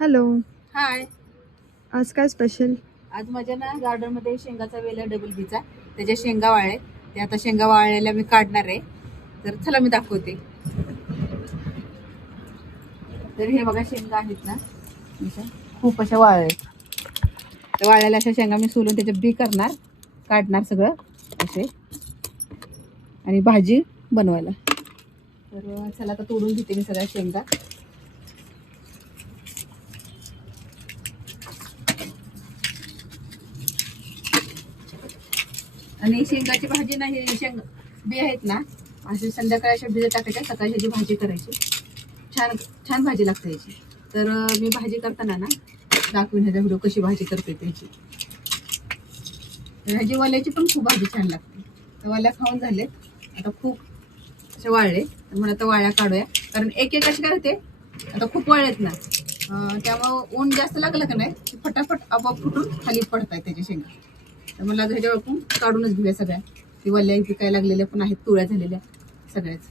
Hello. हाय. आज काय special? आज माझ्या ना गार्डनमध्ये शेंगाचा वेल आहे डबल बीचा. त्याच्या शेंगा वाळले. ते आता शेंगा वाळलेल्या मी काढणार आहे. तर चला मी दाखवते. तर हे बघा शेंगा आहेत ना, खूप अशा वाळल्या. तर वाळलेल्या अशा शेंगा मी सोलून त्याच्या बी करणार, काढणार सगळं असे आणि भाजी बनवायला. तर चला आता तोडून घेते मी सगळ्या शेंगा. आणि शेंगाची भाजी नाही, शेंग बी आहेत ना अशी संध्याकाळी अशा भिजत टाकायच्या, सकाळी ह्याची भाजी करायची. छान छान भाजी लागते याची. तर मी भाजी करताना ना दाखवून ह्याचा व्हिडिओ कशी भाजी करते त्याची. ह्याची वाल्याची पण खूप भाजी छान लागते. तर वाल्या खाऊन झाले, आता खूप असे वाळले. तर म्हणून आता वाळ्या काढूया, कारण एक एक अशी काय होते आता खूप वाळलेत ना, त्यामुळं ऊन जास्त लागलं का नाही फटाफट आपोआप फुटून खाली पडताय त्याच्या शेंगा. तर मला ह्याच्या ओळखून काढूनच घेऊया सगळ्या. ती वल्ल्या विकायला लागलेल्या पण आहेत, तुळ्या झालेल्या सगळ्याच.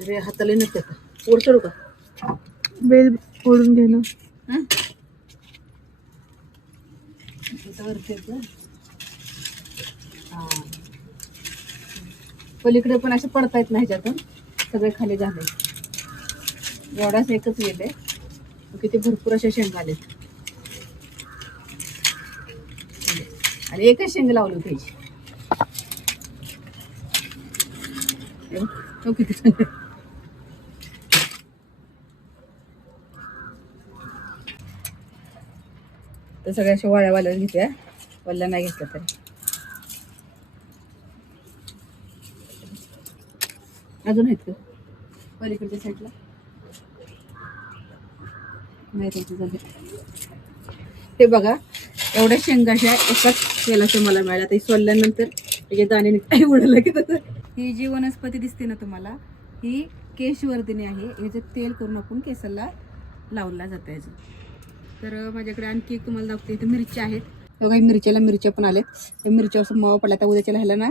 अरे हाताला नसते का ओढ करू का? वेल फोडून घे ना. पलीकडे पण असे पडतायत ना ह्याच्यातून, सगळे खाली झाले. एवढाच एकच वेल आहे, किती भरपूर अशा शेंगा आलेत. आणि एकच शेंग लावली त्याची. किती चांगलं. तर सगळ्या अशा वाळ्या वाल्या घेत्या, वल्ल्या नाही घेतल्या तरी. अजून आहेत का पलीकडच्या साईडला? नाही त्याचे झाले. हे बघा एवढ्या शेंगाच्या एकाच तेलाच्या मला मिळाल्या. आता सोलल्यानंतर त्याचे दाणे काही उडलं की तसं. ही जी वनस्पती दिसते ना तुम्हाला, ही केशवर्धिनी आहे. याचं तेल करून आपण केसाला लावला जातं याचं. तर माझ्याकडे आणखी एक तुम्हाला दाखवते. इथे मिरच्या आहेत बघा, मिरच्या पण आल्यात. त्या मिरच्या असं मावा पडला. आता उद्याच्या ह्याला ना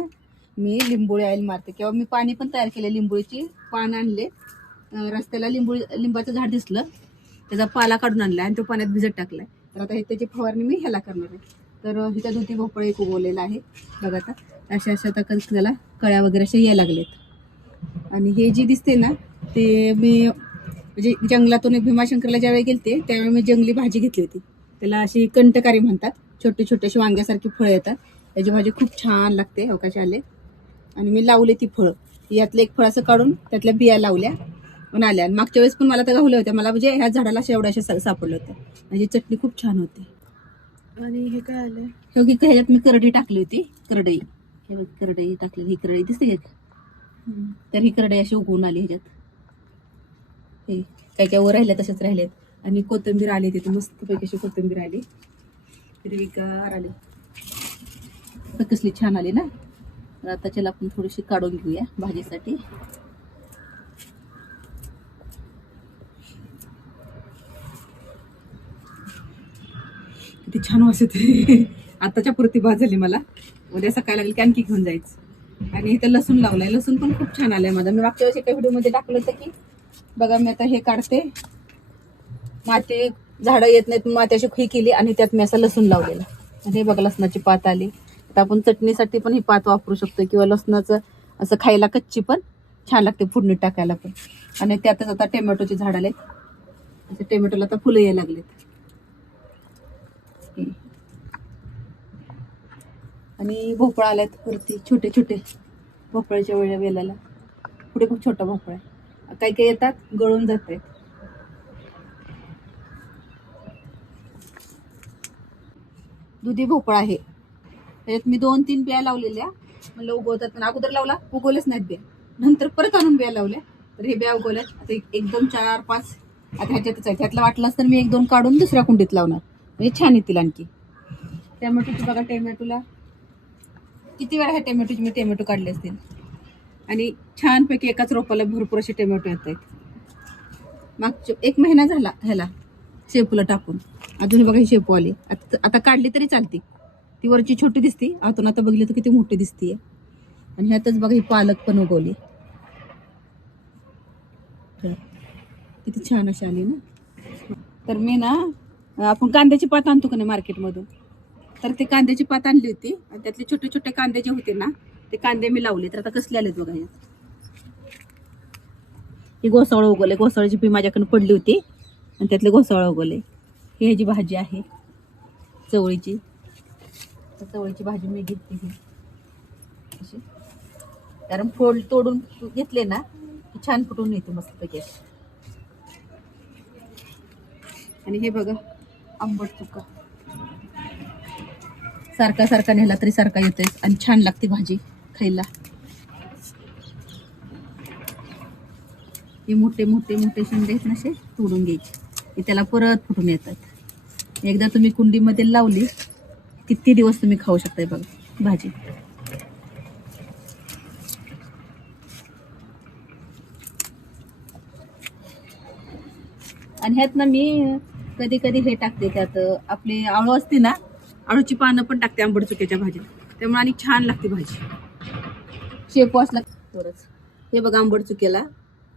मी लिंबोळी आईल मारते, किंवा मी पाणी पण तयार केले. लिंबोळीची पान आणले रस्त्याला, लिंबाचं झाड दिसलं, त्याचा पाला काढून आणला आणि तो पाण्यात भिजत टाकलाय. तर आता त्याची फवारणी मी ह्याला करणार आहे. तर ह्याच्या दुधी भोपळे एक उगवलेला आहे बघा. आता अशा अशा आता त्याला कळ्या वगैरे अशा यायला लागलेत. आणि हे जे दिसते ना, ते मी म्हणजे जंगलातून भीमाशंकरला ज्यावेळी गेलते त्यावेळी मी जंगली भाजी घेतली होती. त्याला अशी कंटकारी म्हणतात. छोटे छोटे अशी वांग्यासारखी फळं येतात. त्याची भाजी खूप छान लागते. अवकाश आले आणि मी लावले ती फळं. यातलं एक फळ असं काढून त्यातल्या बिया लावल्या पण आल्या. आणि मागच्या वेळेस पण मला त्या गावल्या होत्या. मला म्हणजे ह्या झाडाला अशा एवढ्या अशा सापडल्या होत्या. माझी चटणी खूप छान होती. आणि हे काय आलंय? शेवटी ह्याच्यात मी करडी टाकली होती. करडई, हे बघ करडई टाकली. ही करडई दिसते का? तर ही करडई अशी उगवून आली ह्याच्यात. हे काय काय वर राहिल्या तशाच राहिल्यात. आणि कोथिंबीर आली तिथे मस्त पैकी अशी कोथिंबीर आली, हिरवीगार आली. कसली छान आली ना. तर आता त्याला आपण थोडीशी काढून घेऊया भाजीसाठी. किती छान वास येते. आताच्या पुरती भात झाली मला, उद्या सकाळी लागली की आणखी घेऊन जायचं. आणि इथं लसूण लावलाय. लसूण पण खूप छान आलाय माझा. मी मागच्या वेळेस एका व्हिडिओमध्ये टाकलं होतं की बघा, मी आता हे काढते, माती झाडं येत नाहीत, माती अशी खुई केली आणि त्यात मी असं लसूण लावलेलं. आणि हे बघा लसणाची पात आली. आता आपण चटणीसाठी पण ही पात वापरू शकतो, किंवा लसणाचं असं खायला कच्ची पण छान लागते, फोडणीत टाकायला पण. आणि त्यातच आता टोमॅटोचे झाड आले. टोमॅटोला आता फुलं यायला लागलेत. आणि भोपळा आलात वरती, छोटे छोटे भोपळ्याच्या वेळेला. पुढे खूप छोटा भोपळा आहे. काही काही येतात गळून जात आहेत. दुधी भोपळा आहे. त्याच्यात मी 2-3 बिया लावलेल्या, म्हणलं उगवतात, पण अगोदर लावला उगवलेच नाहीत बिया. नंतर परत आणून बिया लावल्या, तर हे बिया उगवल्यात. आता एकदम 4-5 आता ह्याच्यातच आहे. त्यातला वाटलाच तर मी 1-2 काढून दुसऱ्या कुंडीत लावणार, म्हणजे छान येतील आणखी. टोमॅटोची बघा, टोमॅटोला किती वेळा ह्या टोमॅटोचे मी टोमॅटो काढले असतील. आणि छानपैकी एकाच रोपाला भरपूर असे टोमॅटो येत आहेत. मागच्या 1 महिना झाला ह्याला शेपूला टाकून. अजून बघा ही शेपू आली. आता काढली तरी चालते. ती वरची छोटी दिसती, आतून आता बघितलं तर किती मोठी दिसतीये. आणि ह्यातच बघा ही पालक पण उगवली, किती छान अशी आली ना. तर मी ना आपण कांद्याची पात आणतो का नाही मार्केटमधून, तर ते कांद्याची पात आणली होती आणि त्यातले छोटे छोटे कांदे जे होते ना ते कांदे मी लावले. तर आता कसले आलेत बघा. हे घोसावळ उगवले, घोसावळची बी माझ्याकडे पडली होती आणि त्यातले घोसावळ उगवले. ही ह्याची भाजी आहे चवळीची. चवळीची भाजी मी घेतली ही अशी, कारण फोड तोडून घेतले ना की छान फुटून येते मस्तपैकी अशी. आणि हे बघा आंबट चुका, सारखा सारखा नेला तरी सारखा येतोय आणि छान लागते भाजी खायला. हे मोठे मोठे मोठे शेंडे आहेत ना असे तोडून घ्यायचे, की त्याला परत फुटून येतात. एकदा तुम्ही कुंडीमध्ये लावली किती दिवस तुम्ही खाऊ शकताय बघा भाजी. आणि ह्यात ना मी कधी कधी हे टाकते, त्यात आपली आळू असते ना, आळूची पानं पण टाकते आंबट चुक्याच्या भाजीत, त्यामुळे आणि छान लागते भाजी. शेपू असला थोडंच. हे बघा आंबट चुक्याला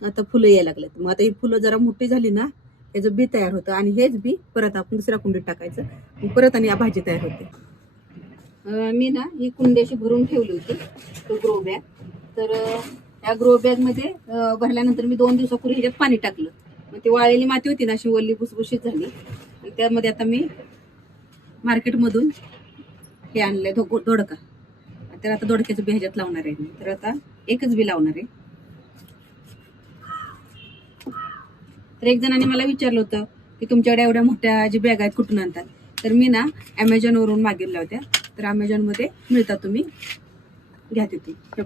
आता फुलं यायला लागलेत. मग आता ही फुलं जरा मोठी झाली ना याचं बी तयार होतं आणि हेच बी परत आपण दुसऱ्या कुंडीत टाकायचं, मग परत आणि या भाजी तयार होते. मी ना ही कुंडी अशी भरून ठेवली होती, तो ग्रो बॅग. तर या ग्रो बॅग मध्ये भरल्यानंतर मी 2 दिवसापूर्वी ह्याच्यात पाणी टाकलं. मग ती वाळलेली माती होती ना अशी वल्ली भुसभुशीत झाली. आणि त्यामध्ये आता मी मार्केटमधून हे आणलंय दोडका. तर आता दोडक्याचं बी ह्याच्यात लावणार आहे मी. तर आता एकच बी लावणार आहे. तर एक जणांनी मला विचारलं होतं की तुमच्याकडे एवढ्या मोठ्या जी बॅग आहेत कुठून आणतात. तर मी ना ॲमेझॉनवरून मागवल्या होत्या. तर ॲमेझॉनमध्ये मिळतात, तुम्ही घ्या तिथून.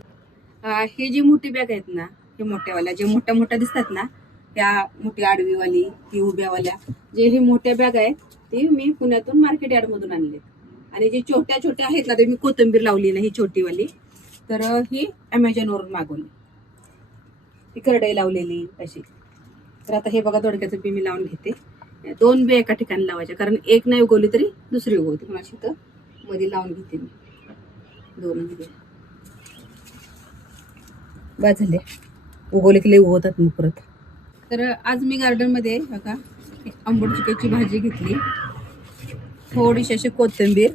हे जी मोठी बॅग आहेत ना, हे मोठ्यावाल्या जे मोठ्या मोठ्या दिसतात ना, त्या मोठी आडवीवाली ती उभ्यावाल्या जे हे मोठ्या बॅग आहेत ती मी पुण्यातून मार्केट यार्डमधून आणले. आणि जी छोट्या छोट्या आहेत ना, ते मी कोथिंबीर लावली ना ही छोटीवाली, तर ही ॲमेझॉनवरून मागवली. ती करडई लावलेली अशी. तर आता हे बघा दोडक्याचं बी मी लावून घेते. 2 बी एका ठिकाणी लावायच्या, कारण एक नाही उगवली तरी दुसरी उगवते. म्हणून अशी तर मध्ये लावून घेते मी 2 बी. बाद झाले, उगवले की लई उगवतात मग परत. तर आज मी गार्डनमध्ये बघा आंबट चुक्याची भाजी घेतली, थोडीशी अशी कोथिंबीर,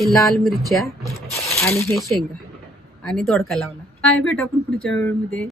हे लाल मिरच्या आणि हे शेंगा आणि दोडका लावला. काय भेट आपण पुढच्या वेळेमध्ये.